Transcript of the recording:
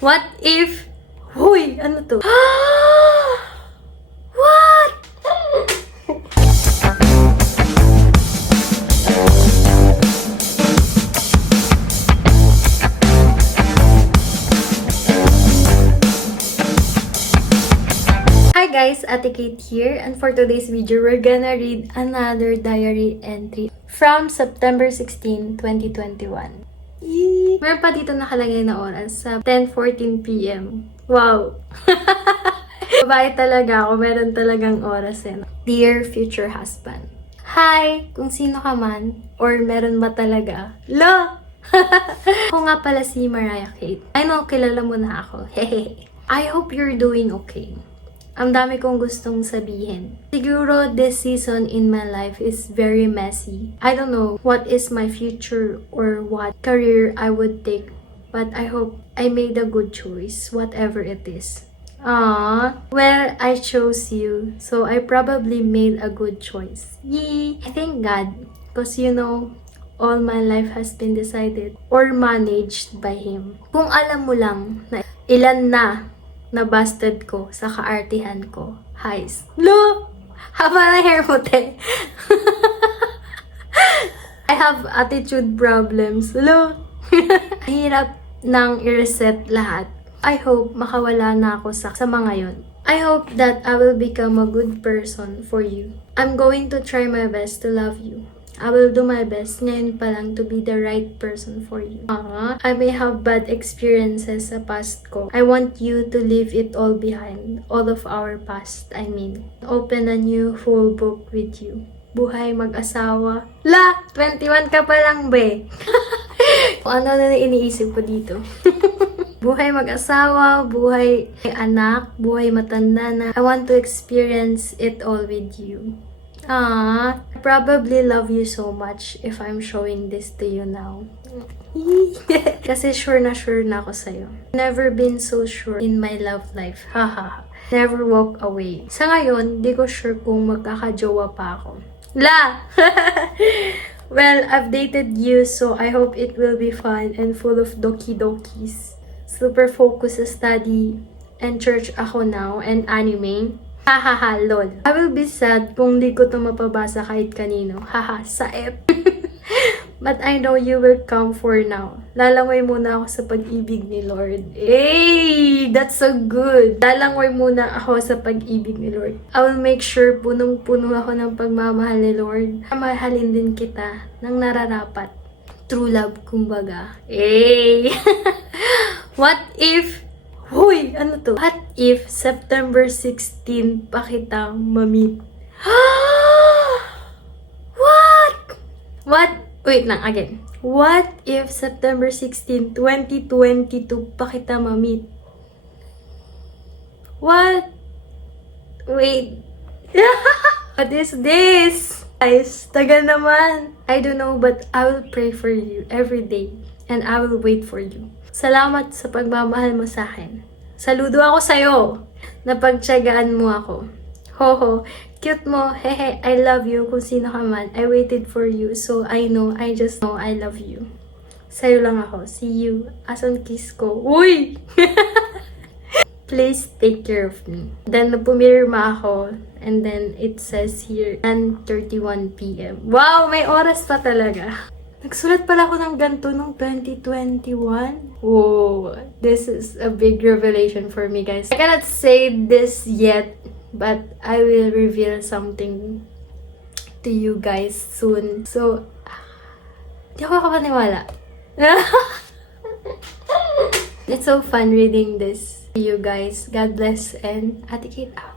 What if... Huy! Ano to? What? Hi guys, Ate Kate here, and for today's video, we're gonna read another diary entry from September 16, 2021. Yee! Meron pa dito nakalagay na oras sa 10:14 p.m. Wow! Babae talaga ako, meron talagang oras eh. Dear future husband. Hi! Kung sino ka man, or meron ba talaga? Lo! Ako nga pala si Mariah Kate. I know, kilala mo na ako. Hehehe. I hope you're doing okay. Ang dami kong gustong sabihin. Siguro this season in my life is very messy. I don't know what is my future or what career I would take. But I hope I made a good choice, whatever it is. Aww. Well, I chose you. So I probably made a good choice. Yee! I thank God. Because you know, all my life has been decided or managed by Him. Kung alam mo lang na ilan na busted ko sa kaartihan ko. Highs. Lo! Haba na hair mo, te. I have attitude problems. Lo! Hirap nang i-reset lahat. I hope makawala na ako sa mga yon. I hope that I will become a good person for you. I'm going to try my best to love you. I will do my best ngayon pa lang to be the right person for you. I may have bad experiences sa past ko. I want you to leave it all behind. All of our past, I mean. Open a new full book with you. Buhay mag-asawa. La! 21 ka pa lang, be. Ano na iniisip ko dito? Buhay mag-asawa, buhay anak, buhay matanda na. I want to experience it all with you. I probably love you so much if I'm showing this to you now. Kasi sure na ako sa'yo. Never been so sure in my love life. Haha. Never walk away. Sa ngayon, di ko sure kung magkakajowa pa ako. La! Well, I've dated you, so I hope it will be fun and full of doki-dokis. Super focused sa study and church ako now and anime. Hahaha, lol. I will be sad kung di ko to mapabasa kahit kanino. Haha, saep. But I know you will come for now. Lalangoy muna ako sa pag-ibig ni Lord. Hey! That's so good! Lalangoy muna ako sa pag-ibig ni Lord. I will make sure punong-puno ako ng pagmamahal ni Lord. Mahalin din kita ng nararapat. True love, kumbaga. Hey! What if... Hoy! Ano to? What if September 16 pa kitang ma-meet? What? What? Wait lang, again. What if September 16, 2022 pa kita ma-meet? What? Wait. What is this? Guys, tagal naman. I don't know, but I will pray for you every day. And I will wait for you. Salamat sa pagmamahal mo sa akin. Saludo ako sa'yo. Napagtyagaan mo ako. Hoho, cute mo. Hehe, I love you kung sino ka man. I waited for you, so I just know I love you. Sa'yo lang ako. See you. Asan kiss ko? Uy! Please take care of me. Then, pumirma ako. And then, it says here, 10:31 p.m. Wow! May oras pa talaga. Nagsulat pala ako ng ganito nung 2021. Whoa, this is a big revelation for me, guys. I cannot say this yet, but I will reveal something to you guys soon. So, di ako kapaniwala. It's so fun reading this to you guys. God bless and Ate Kate out.